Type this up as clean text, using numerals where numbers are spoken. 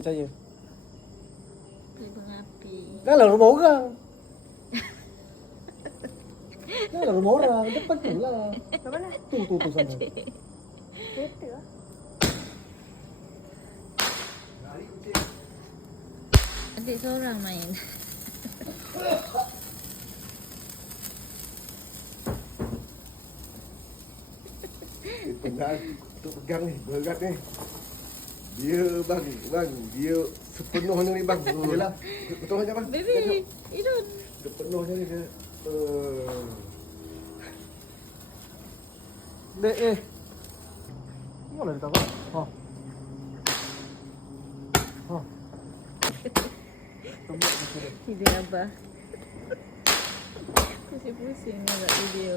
Saya. Ibang api. Kala rumah orang. Kala rumah orang. Depan tu lah. Mana? Tu sana. Kereta lah. Adik seorang main. Penat untuk pegang ni, berat ni. Dia bang, dia sepenuhnya ni bang. Yalah. Betul aja bang. Baby, Idun. Sepenuhnya ni dia. Dek Mana dia tahu? Ha. Ha. Tembak macam ni. Video abah. Pusing-pusing nak video.